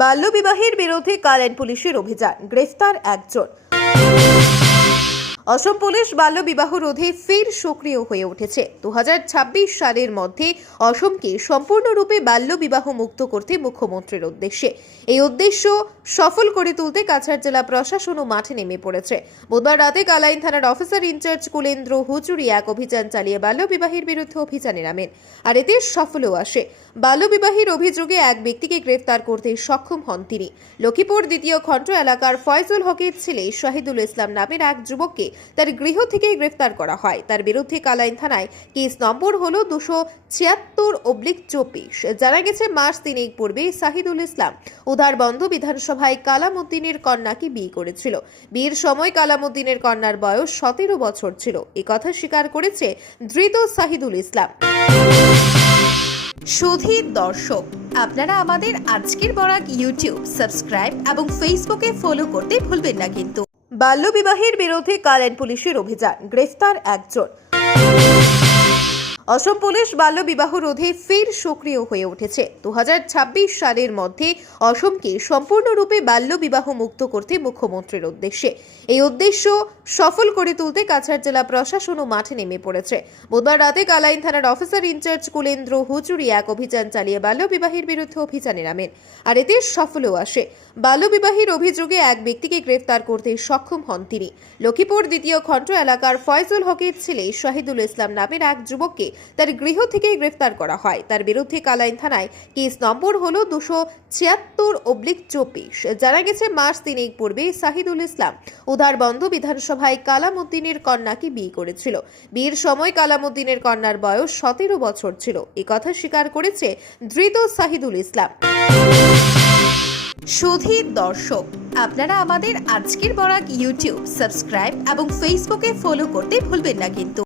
বাল্যবিবাহের বিরুদ্ধে কারেন্ট পুলিশের অভিযান, গ্রেফতার একজন। অসম পুলিশ বাল্যবিবাহ রোধে ফের সক্রিয় হয়ে উঠেছে। 2026 সালের মধ্যে অসমকে সম্পূর্ণরূপে বাল্যবিবাহ মুক্ত করতে মুখ্যমন্ত্রীর উদ্দেশ্যে এই উদ্দেশ্য সফল করে তুলতে কাছাড় জেলা প্রশাসনও মাঠে নেমে পড়েছে। বুধবার রাতে কালাইন থানার অফিসার ইনচার্জ কুলেন্দ্র হুজুরি এক অভিযান চালিয়ে বাল্যবিবাহের বিরুদ্ধে অভিযানে নামেন, আর এতে সফলও আসে। বাল্যবিবাহের অভিযোগে এক ব্যক্তিকে গ্রেফতার করতে সক্ষম হন তিনি। লক্ষ্মীপুর দ্বিতীয় খণ্ড এলাকার ফয়জুল হকের ছেলে শাহিদুল ইসলাম নামের এক যুবককে তার গৃহ থেকে গ্রেফতার করা হয়। তার বিরুদ্ধে কালাইন থানায় কেস নম্বর হলো 276/24। জানা গেছে মাস 3 পূর্বে শাহিদুল ইসলাম উধারবন্দ বিধানসভায় কালামউদ্দিনের কন্যাকে বিয়ে করেছিল। বিয়ের সময় কালামউদ্দিনের কন্যার বয়স 17 বছর ছিল। এই কথা স্বীকার করেছে ধৃত শাহিদুল ইসলাম। সুধীর দর্শক, আপনারা আমাদের আজকের বরাক ইউটিউব সাবস্ক্রাইব এবং ফেসবুকে ফলো করতে ভুলবেন না কিন্তু। বাল্যবিবাহের বিরুদ্ধে কারেন্ট পুলিশের অভিযান, গ্রেফতার একজন। অসম পুলিশ বাল্যবিবাহ রোধে ফের সক্রিয় হয়ে উঠেছে। 2026 সালের মধ্যে অসমকে সম্পূর্ণরূপে বাল্যবিবাহ মুক্ত করতে মুখ্যমন্ত্রীর উদ্দেশ্যে এই উদ্দেশ্য সফল করে তুলতে কাছাড় জেলা প্রশাসনও মাঠে নেমে পড়েছে। বুধবার রাতে কালাইন থানার অফিসার ইনচার্জ কুলেন্দ্র হুজুরি এক অভিযান চালিয়ে বাল্যবিবাহের বিরুদ্ধে অভিযানে নামেন, আর এতে সফলও আসে। বাল্যবিবাহের অভিযোগে এক ব্যক্তিকে গ্রেফতার করতে সক্ষম হন তিনি। লক্ষ্মীপুর দ্বিতীয় খণ্ড এলাকার ফয়জুল হকের ছেলে শাহিদুল ইসলাম নামের এক যুবককে তার গৃহ থেকে গ্রেফতার করা হয়। তার বিরুদ্ধে কালাইন থানায় কেস নম্বর হলো 276/24। জানা গেছে মাস 3 পূর্বে শাহিদুল ইসলাম উধারবন্দ বিধানসভায় কালামউদ্দিনের কন্যাকে বিয়ে করেছিল। বিয়ের সময় কালামউদ্দিনের কন্যার বয়স 17 বছর ছিল। এই কথা স্বীকার করেছে ধৃত শাহিদুল ইসলাম। সুধীর দর্শক, আপনারা আমাদের আজকের বরাক ইউটিউব সাবস্ক্রাইব এবং ফেসবুকে ফলো করতে ভুলবেন না কিন্তু।